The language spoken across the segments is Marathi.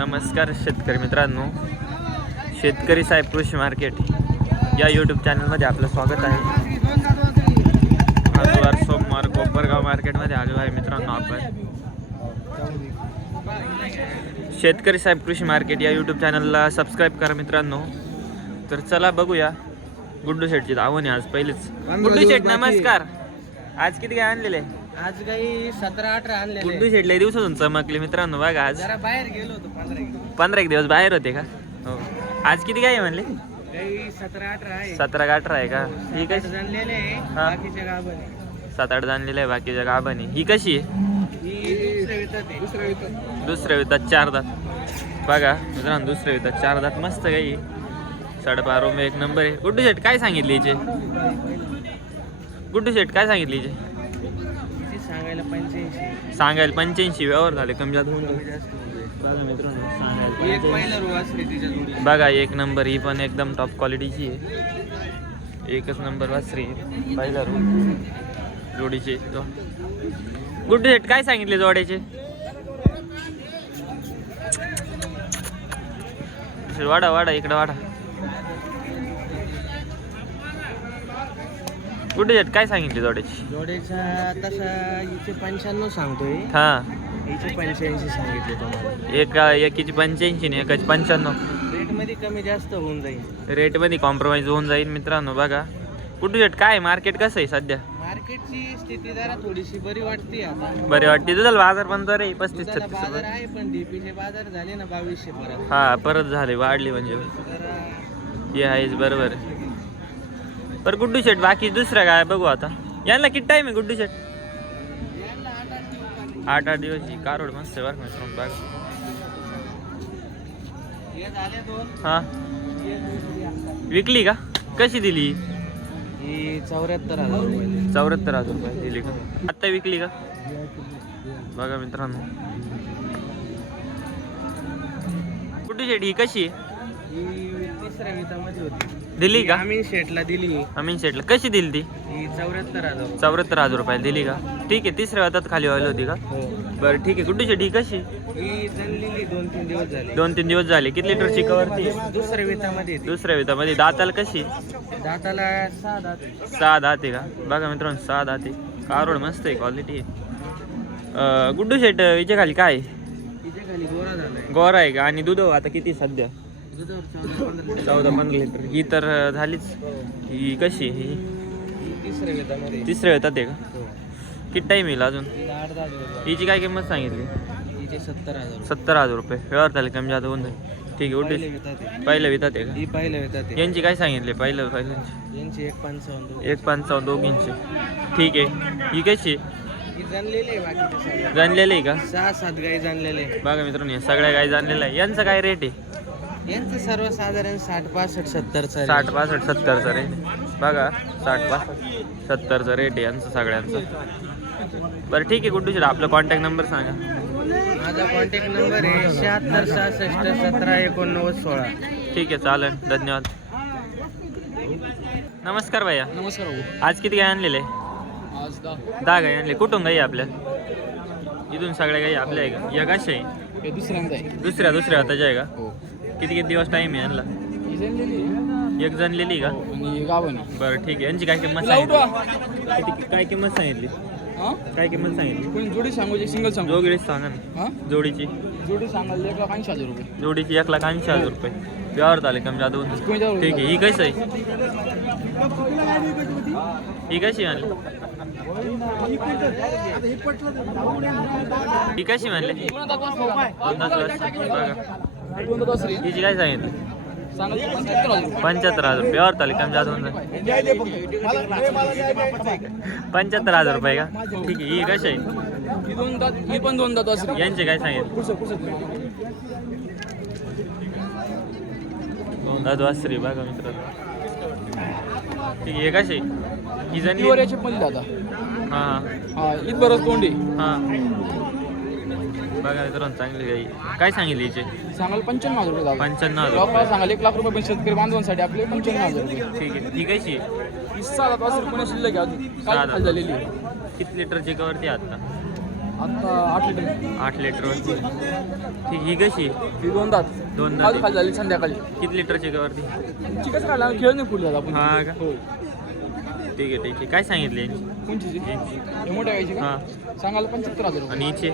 नमस्कार शेतकरी मित्रांनो. शेतकरी साहेब कृषी मार्केट या यूट्यूब चॅनलमध्ये आपलं स्वागत आहे. आज वार सोमवार कोपरगाव मार्केटमध्ये आलो आहे मित्रांनो आपण. शेतकरी साहेब कृषी मार्केट या यूट्यूब चॅनलला सबस्क्राईब करा मित्रांनो. तर चला बघूया. गुड्डू शेटची आहे आज पहिलेच. गुड्डू शेट नमस्कार. आज किती काय आणलेले? आज काही सतरा अठरा आणले गुड्डू शेट लय दिवसातून चमकले मित्रांनो बघा आज. जरा बाहेर गेलो होतो पंधरा पंधरा एक दिवस बाहेर होते का? हो. आज किती काय म्हणले? काही सतरा अठरा आहे. सतरा का अठरा आहे का? ही आठ कशी जाणलेले आहे. हा. बाकीचे गाभण सात आठ जाणलेलं आहे बाकीच्या गाभाने ही कशी आहे? ही दुसऱ्या वितात आहे. दुसऱ्या वितात दुसऱ्या वितात चार दात. बघा मित्रांनो दुसऱ्या वितात चार दात. मस्त काही साडेबारा रुपये एक नंबर आहे. गुड्डू शेट काय सांगितले हिचे? गुड्डू शेट काय सांगितले हिचे? सांगायला पंच्याऐंशी. सांगायला पंच्याऐंशी व्यवहार झाले कमी जास्त होऊन जाईल. बघा मित्रांनो सांगायला ही एक 85. पहिला रो असते तिच्या जोडी बघा एक नंबर ही पण एकदम टॉप क्वालिटीची आहे. एकच नंबर वासरी आहे. पहिला रू. जोडीचे गुड रेट काय सांगितले जोड्याचे? वाडा वाडा इकडे वाडा गुड रेट काय सांगितले जोड्याची? जोडीचा तसा हिचे पंच्याण्णव सांगतोय. हा. हिचे पंच्याऐंशी सांगितले तुम्हाला. एका एकीची पंच्याऐंशी आणि एकाची पंच्याण्णव. रेटमध्ये कमी जास्त होऊन जाईल. रेटमध्ये कॉम्प्रोमाइज होऊन जाईल मित्रांनो बघा. गुड रेट काय मार्केट कसं आहे सध्या? मार्केटची स्थिती जरा थोडीशी बरी वाटते आता. बरे वाटते. तुझा बाजार पण तर आहे पस्तीस दुधाला छत्तीस बाजार रुपये. आहे पण डीपीचे बाजार झाले ना बावीसशे परत हा परत झाले वाढले म्हणजे. जरा हे आहेच बरोबर. आहे बरं गुड्डू शेट बाकी दुसरं काय बघू आता. यांना किती टाईम आहे गुड्डू शेट? आठ आठ दिवस ही कारोड मस्त आहे बरं का मित्रांनो बघा. हे. हा विकली का? कशी दिली? ही चौऱ्याहत्तर हजार रुपये चौऱ्याहत्तर हजार रुपये दिली का? आत्ता विकली का? बघा मित्रांनो. गुड्डू शेट ही कशी आहे? होती. दिली का? आम्ही शेटला दिली. अमीन शेटला कशी दिली ती? ही चौऱ्याहत्तर हजार. चौऱ्याहत्तर हजार रुपयाला दिली का? ठीक आहे तिसऱ्या वातात खाली व्हायला होती का? हो. बरं ठीक आहे. गुड्डू शेट ही? कशी? ही दोन तीन दिवस झाले. दोन तीन दिवस झाले. किती लिटरची कवरती दुसऱ्या वितामध्ये येते. दुसऱ्या वितामध्ये दाताला कशी? दाताला सहा दात आहे. सहा दात आहे का? बघा मित्रांनो सहा दात आहे. कारोड मस्त आहे क्वालिटी गुड्डू शेट हिच्या खाली काय? आहे? हिच्या खाली गोरा झालाय. गोरा आहे का? आणि दूध आता किती सध्या? चौदा पंधरा लिटर. ही तर झालीच हो. कशी? ही तिसऱ्या येतात आहे का. किती टाईम येईल अजून. हिची काय किंमत सांगितली सत्तर हजार रुपये. सत्तर हजार रुपये व्यवहार झाले कमी जास्त होऊन जाईल ठीक आहे पहिले गुड्डू वितात आहे. का वितात. यांची काय सांगितले पहिलं पहिल्यांची यांची एक पंचावन्न दोन. एक पंचावन्न दोघींची ठीक आहे ही कशी जाणलेली आहे का सहा सात गाई जाणलेले. बघा मित्रांनो सगळ्या काही जाणलेलं आहे यांचं काय रेट आहे यांचं सर्वसाधारण साठ पासष्ट सत्तरचा साठ पासष्ट सत्तरचा रेट. बघा साठ पासष्ट सत्तरचा रेट आहे यांचं सगळ्यांचं. बरं ठीक आहे गुड्डू शेट आपला कॉन्टॅक्ट नंबर सांगा. माझा कॉन्टॅक्ट नंबर आहे शहात्तर सहासष्ट सतरा एकोणनव्वद सोळा. ठीक आहे चालेल. धन्यवाद. नमस्कार भैया. नमस्कार आज किती गाय आणलेले? आज दहा. गाय आणले. कुठून गाई आपल्या? इथून सगळ्या गाई आपल्या आहे का? या कशा आहे? हे दुसऱ्यांदा आहे. दुसऱ्या दुसऱ्या हाताच्या आहे का? हो. किती किती दिवस टाईम आहे यांना? ही एक जणलेली का? आणि गावाने बरं ठीक आहे. यांची काय किंमत सांगितली? किती काय किंमत सांगितली? हा? काय किंमत सांगितली? कोणी जोडी सांगू सिंगल सांगू? जोडीच सांगा ना. हा? जोडीची. जोडी सांगायला एक लाख ऐंशी हजार रुपये. जोडीची एक लाख ऐंशी हजार रुपये. व्यवहार झाले कमी जादा कोणी ठीक आहे ही कशी आहे? ही कशी म्हणली? ही कशी म्हणले? वर्ष. बघा. काय सांगितली पंच्याहत्तर हजार रुपये. व्यवहार झाले कमी जाईल पंच्याहत्तर हजार रुपये का? ठीक आहे. ही कशी आहे? ही दोन दात ही पण दोन दात यांचे काय सांगितले दोन दादू वासरी बघा मित्र ठीक आहे. कशी ही जणी वर याची पण दादा हा. हा ईद बरंच तोंडी हा. बघा मित्रांनो चांगली गाई काय सांगितली हिचे सांगाल पंच्याण्णव हजार रुपये पंच्याण्णव हजार. लोकांना सांगाल एक लाख रुपये पण शेतकरी बांधवांसाठी आपले पंच्याण्णव हजार रुपये. ठीक आहे. ही कशी आहे? ही दात असेल पुणे शिल्लक आहे अजून. काय. खाली झालेली आहे. किती लिटरची कवरती आता? आता आठ लिटर. आठ लिटरवरती. ठीक ही कशी ही दोन दात. दोन दात. खाली झाली संध्याकाळी. किती लिटरची गवरती चिकच काढला खेळ नाही पुढे आपण. हा का? हो. ठीक आहे ठीक आहे. काय सांगितले कोणची हे मोठ्या गायची का? हां. सांगायला पंच्याहत्तर हजार रुपये. आणि हिचे?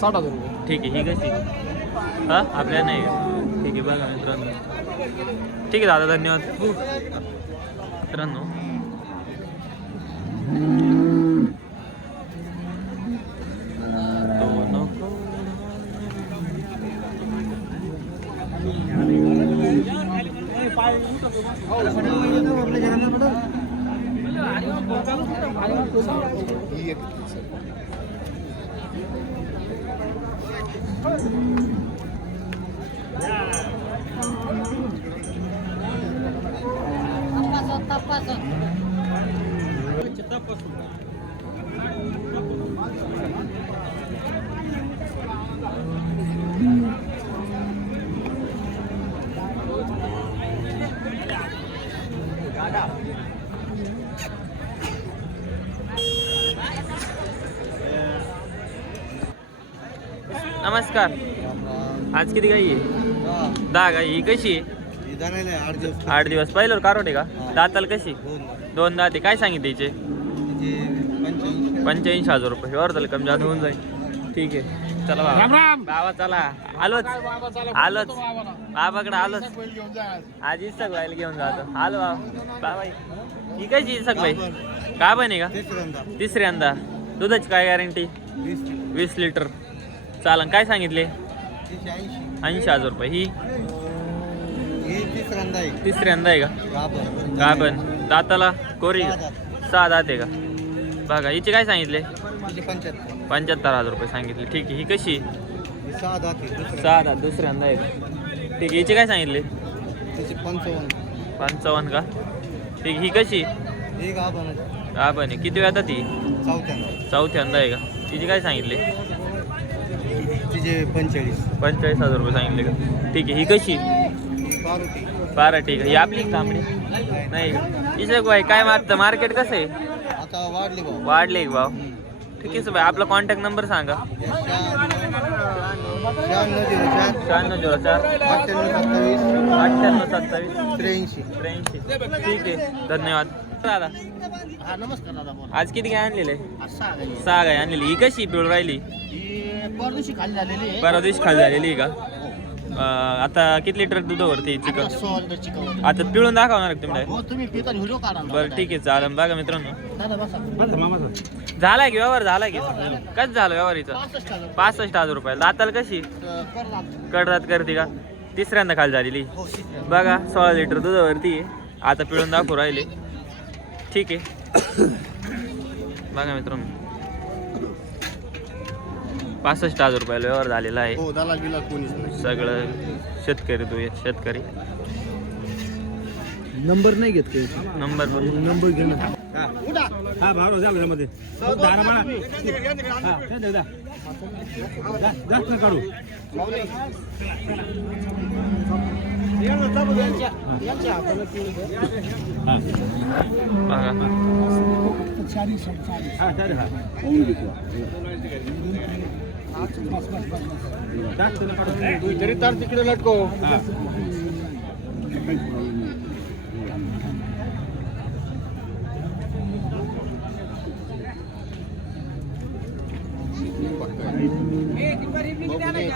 साठ हजार रुपये. ठीक आहे ही कशी हां? आपल्या नाही. ठीक आहे बघा मित्रांनो. ठीक आहे दादा धन्यवाद. मित्रांनो. नमस्कार. आज किती गाई आहे? दहा गाई. ही कशी आहे? आठ दिवस पहिल्यावर कारोटे का? दाताल कशी? दोन दाते. काय सांगितले हिचे? पंच्याऐंशी. हजार रुपये. वर्धल कमी जादा होऊन जाईल. ठीक आहे. चला बाबा. बाबा चला. आलोच. आलोच. बाबाकडे आलोच. आज इसक व्हायला घेऊन जातो. आलो बाबा. बाबा ही कशी इसक भाई का बने का? तिसऱ्यांदा. दुधाची काय गॅरंटी? वीस लिटर. चालन. काय सांगितले? ऐंशी हजार रुपये. ही? तिसऱ्यांदा आहे. का? पण दाताला कोरी का? सहा दात आहे का? बघा हिचे काय सांगितले? पंच्याहत्तर. हजार रुपये सांगितले. ठीक आहे ही कशी सहा दात दुसऱ्यांदा आहे. का ठीक आहे हिचे काय सांगितले? पंचावन्न. का? ठीक आहे, ही कशी का पण आहे किती वेळा ती? चौथ्यांदा आहे. का? तिचे काय सांगितले? तिचे पंचेचाळीस. पंचेचाळीस हजार रुपये सांगितले का? ठीक आहे ही कशी बारा ठीक आहे ही आपली तांबडी? नाही. का इसक भाई काय मारतं मार्केट कसं आहे? आता वाढले भाऊ वाढले का भाव. ठीक आहे भाई आपला कॉन्टॅक्ट नंबर सांगा. शहाण्णव झिरो चार शहाण्णव झिरो चार. अठ्ठ्याण्णव सत्तावीस. अठ्ठ्याण्णव सत्तावीस त्र्याऐंशी. त्र्याऐंशी. ठीक आहे. धन्यवाद. दादा. हा नमस्कार दादा बोला. आज किती काय आणलेलं? आहे असं आहे सहा गाय आणलेली. ही कशी पिळ राहिली? ही परदिवशी खाली झालेली आहे. परवा दिवशी खाली झालेली आहे का? अं, आता किती लिटर दुधावरती आता चिकन आता पिळून दाखवणार का तुम्ही हो तुम्ही पिता व्हिडिओ काढा ना. बरं ठीक आहे चालेल. बघा मित्रांनो. दादा बसा. झालाय की व्यवहार? झालाय की? कसं झालं व्यवहारीचं पासष्ट हजार पासष्ट हजार रुपये. दाताला कशी? कर. कडरात करते का? तिसऱ्यांदा खाली झालेली. हो ठीक आहे. बघा सोळा लिटर दुधावरती आहे. आता पिळून दाखवू राहिले. ठीक आहे. बघा मित्रांनो. पासष्ट हजार रुपयाला व्यवहार झालेला आहे. हो कोणीच नाही. सगळं शेतकरी तो शेतकरी. नंबर नाही घेत काही नंबर पण नंबर घे ना उडा हा भाव झाला दारा जास्त काढू. बघा. हा. हा तरी तर तिकडे लटको हा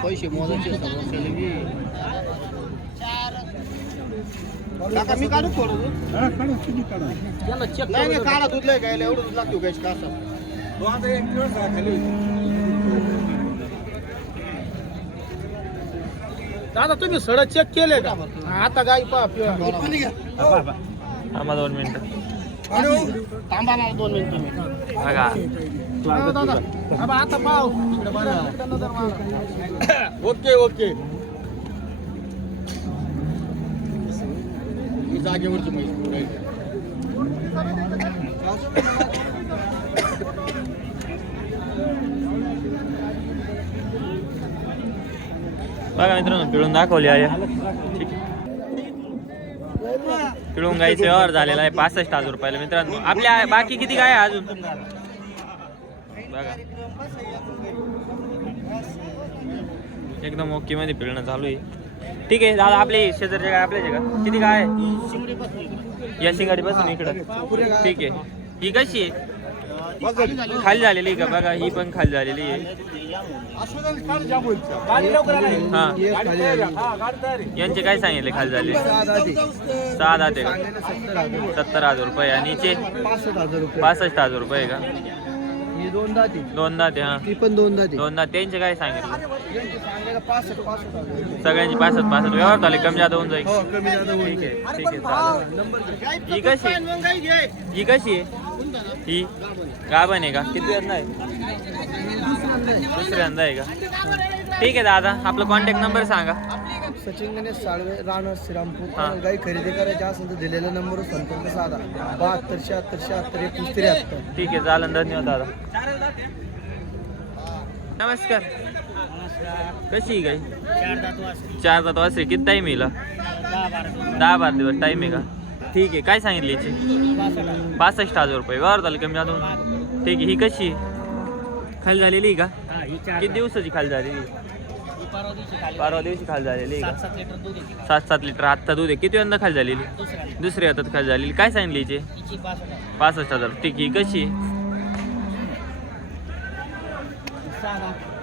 पैसे मोजायचे. काका मी काढू थोडं दूध? नाही नाही काढा दूध लय घ्यायला एवढं दूध लागतो घ्यायची का असं दादा तुम्ही सडक चेक केले का? आता गाई पा आम्हा दोन मिनिटं. थांबा मला दोन मिनिट तुम्ही. बघा. दादा. आता पाव ओके ओके. मी जागेवरची माहिती बघा मित्रांनो पिळून दाखवली आहे. ठीक आहे. पिळून गाईचा व्यवहार झालेला आहे पासष्ट हजार रुपयाला मित्रांनो. आपल्या बाकी किती काय आहे अजून? बघा. एकदम ओके मध्ये पिळणं चालू आहे. ठीक आहे दादा आपले शेजारचे काय आपल्याचे का? किती काय आहे? या शिंगाडी बसून इकडं. ठीक आहे. ही कशी आहे? खाली झालेली. आहे का? बघा ही पण खाली झालेली आहे. हा. यांचे काय सांगितले खाली झाले सहा दहा ते का? सत्तर हजार रुपये. आणि पासष्ट हजार रुपये. का? ही दोन दाती. दोन दहा ते हा. ती पण दोन दाती. दोन दहा त्यांचे काय सांगितले सांगायला पासष्ट पासष्ट हजार. रुपये. सगळ्यांची पासष्ट पासष्ट. व्यवहार झाले कमी जादा होऊन जाईल. हो कमी जादा होऊन ठीक जाईल. आहे ठीक आहे चालेल. ही कशी आहे? ही कशी आहे? ही गाभण आहे का? किती वेळ आहे? दुसऱ्यांदा आहे का? ठीक आहे दादा. आपला कॉन्टॅक्ट नंबर सांगा. सचिन गणेश साळवे राणा श्रीरामपूर गाई खरेदी करायची असेल तर दिलेल्या नंबरवर संपर्क साधा. बहात्तर शहात्तर शहात्तर एकवीस त्र्याहत्तर. ठीक आहे चालेल धन्यवाद दादा. नमस्कार. कशी आहे गाई? चार दात वासरे किती टाईम येईल दहा बारा दिवस टाईम आहे का? ठीक आहे काय सांगितली याची? पासष्ट हजार रुपये. व्यवहार झाले कमी जातो ठीक आहे ही कशी आहे? खाली झालेली आहे का? किती दिवसाची खाली झालेली? परवा दिवशी खाली झालेली. आहे का? सात सात लिटर. आत्ता दूध आहे. किती वेळा खाली झालेली? दुसरी हातात. खाली झालेली. काय सांगितली हिचे? पासष्ट हजार. ठीक आहे कशी आहे?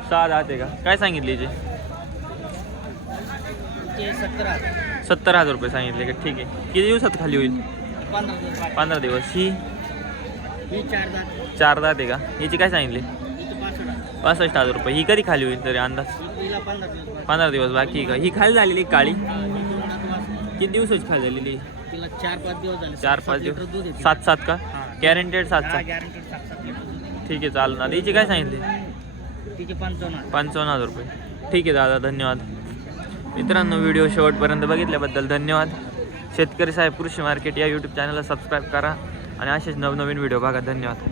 सहा दहा ते का? काय सांगितली हिचे? सत्तर हजार. रुपये सांगितले का? ठीक आहे. किती दिवसात खाली होईल? पंधरा दिवस ही? चार दहा ते का? हिची काय सांगितली? पासष्ट हजार रुपये. ही कधी खाली होईल तरी अंदाज? पंधरा दिवस बाकी का? ही खाली झालेली काळी. किती दिवसाची खाली झालेली चार पाच दिवस झाले. चार पाच दिवस. सात सात का? गॅरंटेड सात सात. ठीक आहे चालेल. ना हिची काय सांगितली? तिचे पंचावन्न पंचावन्न हजार रुपये. ठीक आहे दादा. धन्यवाद. मित्रांनो व्हिडिओ शेवटपर्यंत बघितल्याबद्दल धन्यवाद. शेतकरी साहेब कृषी मार्केट या यूट्यूब चॅनलला सबस्क्राईब करा आणि असेच नवनवीन व्हिडिओ बघा. धन्यवाद.